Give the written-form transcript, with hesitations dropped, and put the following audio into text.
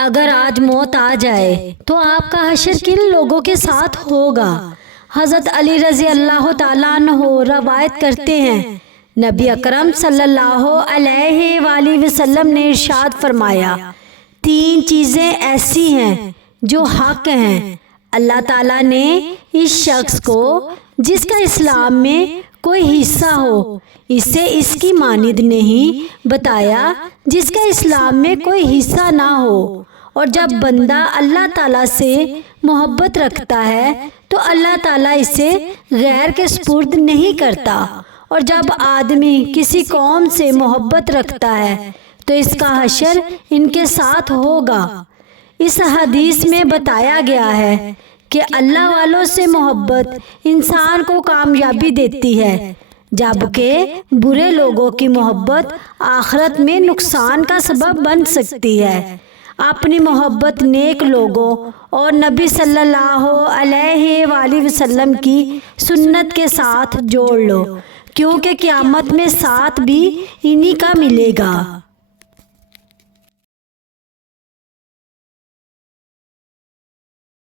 اگر آج موت آ جائے تو آپ کا حشر کن لوگوں کے ساتھ ہوگا؟ حضرت علی رضی اللہ تعالیٰ عنہ روایت کرتے ہیں، نبی اکرم صلی اللہ علیہ وآلہ وسلم نے ارشاد فرمایا، 3 چیزیں ایسی ہیں جو حق ہیں۔ اللہ تعالیٰ نے اس شخص کو جس کا اسلام میں کوئی حصہ ہو اسے اس کی مانند نہیں بتایا جس کا اسلام میں کوئی حصہ نہ ہو، اور جب بندہ اللہ تعالیٰ سے محبت رکھتا ہے تو اللہ تعالیٰ اسے غیر کے سپرد نہیں کرتا، اور جب آدمی کسی قوم سے محبت رکھتا ہے تو اس کا حشر ان کے ساتھ ہوگا۔ اس حدیث میں بتایا گیا ہے کہ اللہ والوں سے محبت انسان کو کامیابی دیتی ہے، جبکہ برے لوگوں کی محبت آخرت میں نقصان کا سبب بن سکتی ہے۔ اپنی محبت نیک لوگوں اور نبی صلی اللہ علیہ وآلہ وسلم کی سنت کے ساتھ جوڑ لو، کیونکہ قیامت میں ساتھ بھی انہی کا ملے گا۔